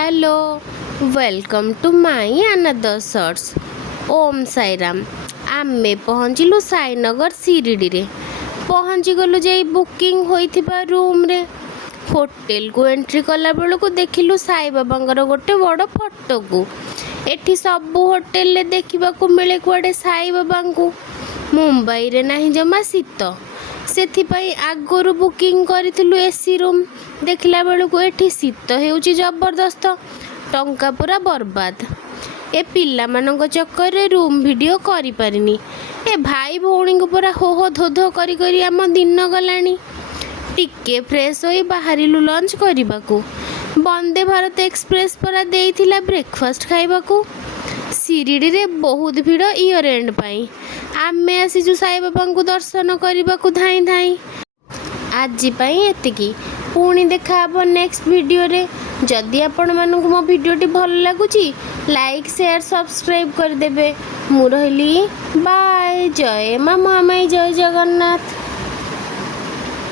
Hello welcome to my another shorts. ओम साईराम। आमे पहुँचलु साईनगर शिरडी रे। पहुँची गलु जाई बुकिंग होइथिबा रूम रे। होटेल को एंट्री कला बेलू देखिलु साई बाबांगर गोटे बड़ फोटो को। एठी सबु होटेल ले देखा मिले कुआडे साई बाबा को। मुंबई रे नहीं जमा शीत से आगरू बुकिंग करूँ एसी रूम। देखला बेलू एठी शीत हेउची जबरदस्त। टंका पूरा बर्बाद। ए पिला मानक चक्कर रे रूम वीडियो करि पारिनी। ए भाई भौणी को पूरा हो हो धो धो करी करी आम दिन गलानी। टिके फ्रेश होई बाहरिलु लंच करबाकू। वंदे भारत एक्सप्रेस परा देइथिला ब्रेकफास्ट खाइबाकू। शिरडी रे बहुत भीड़ इयर एंड पाई। आमे आसीजु साई बाबा को दर्शन करबाकू धाई धाई। आज पाई एतिकी। पुणी देखा हब नेक्स्ट वीडियो रे। जदि आपण मानक मो वीडियोटी भल लगुची लाइक शेयर सब्सक्राइब कर देबे। मु रहली बाय। जय मां महामाई जय जगन्नाथ।